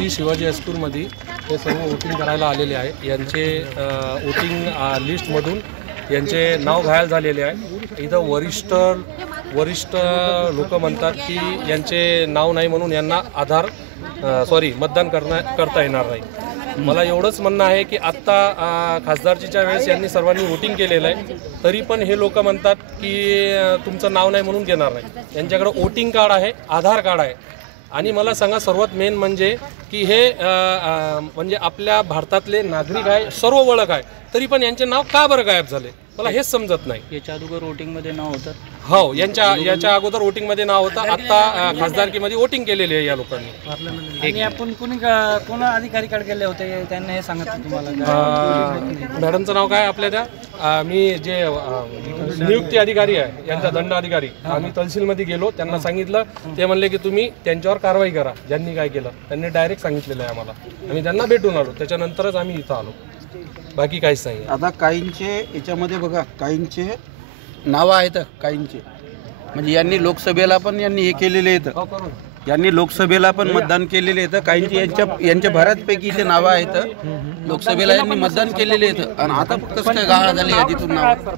श्री शिवाजी हायस्कूलमध्ये हे सर्व वोटिंग करायला आलेले आहे। यांचे वोटिंग लिस्टमधून यांचे नाव घायल झालेले आहे। इथं वरिष्ठ लोक म्हणतात की यांचे नाव नाही म्हणून यांना मतदान करता येणार नाही। मला एवढंच म्हणणं आहे की आत्ता खासदारजीच्या वेळेस यांनी सर्वांनी वोटिंग केलेलं आहे, तरी पण हे लोक म्हणतात की तुमचं नाव नाही म्हणून घेणार नाही। यांच्याकडे वोटिंग कार्ड आहे, आधार कार्ड आहे आणि मला सांगा सर्वात मेन म्हणजे की हे म्हणजे आपल्या भारतातले नागरिक आहे, सर्व ओळख आहे, तरी पण यांचे नाव का बरं गायब झाले मला हेच समजत नाही। याच्या अगोदर वोटिंगमध्ये नाव होतं? हो, याच्या अगोदर वोटिंगमध्ये नाव होतं। आत्ता खासदारकीमध्ये वोटिंग केलेली आहे या लोकांनी। आणि आपण कोण अधिकारीकडे गेले होते त्यांनी हे सांगितलं तुम्हाला? मॅडमचं नाव काय आपल्या त्या मी जे नियुक्ती अधिकारी आहे यांचा दंड अधिकारी, आम्ही तहसीलमध्ये गेलो, त्यांना सांगितलं, ते म्हणले की तुम्ही त्यांच्यावर कारवाई करा ज्यांनी काय केलं। त्यांनी डायरेक्ट सांगितलेलं आहे आम्हाला, आम्ही त्यांना भेटून आलो, त्याच्यानंतरच आम्ही इथं आलो, बाकी काहीच नाही। आता काहींचे याच्यामध्ये बघा, काहींचे नावं आहेत, काहींचे म्हणजे यांनी लोकसभेला पण यांनी हे केलेले आहेत, यांनी लोकसभेला पण मतदान केलेले आहेत, काहींचे यांच्या बऱ्याचपैकी इथे नावं आहेत, लोकसभेला यांनी मतदान केलेले आहेत आणि आता कसं काय गाळा झाले यादीतून नाव?